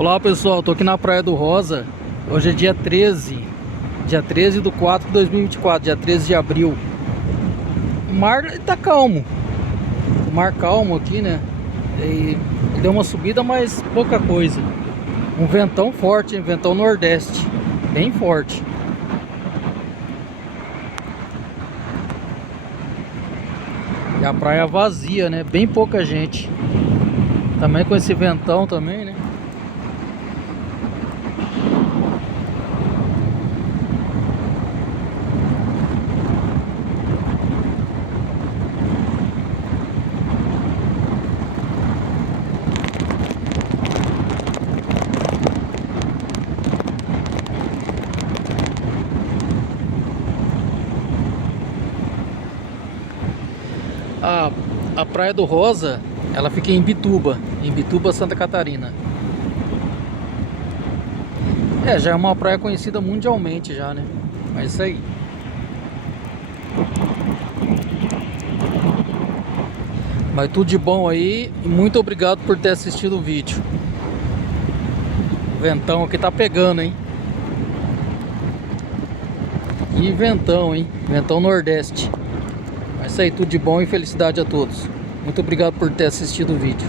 Olá pessoal, tô aqui na Praia do Rosa. Hoje é dia 13 de 4 de 2024, dia 13 de abril. O mar tá calmo. O mar calmo aqui, né? E deu uma subida, mas pouca coisa. Um ventão forte, hein? Ventão nordeste, bem forte. E a praia vazia, né? Bem pouca gente. Também com esse ventão também, né? A Praia do Rosa, ela fica em Bituba, Santa Catarina. Já é uma praia conhecida mundialmente já, né? Mas isso aí. Mas tudo de bom aí e muito obrigado por ter assistido o vídeo. O ventão aqui tá pegando, hein? Que ventão, hein? Ventão nordeste. Mas isso aí, tudo de bom e felicidade a todos. Muito obrigado por ter assistido o vídeo.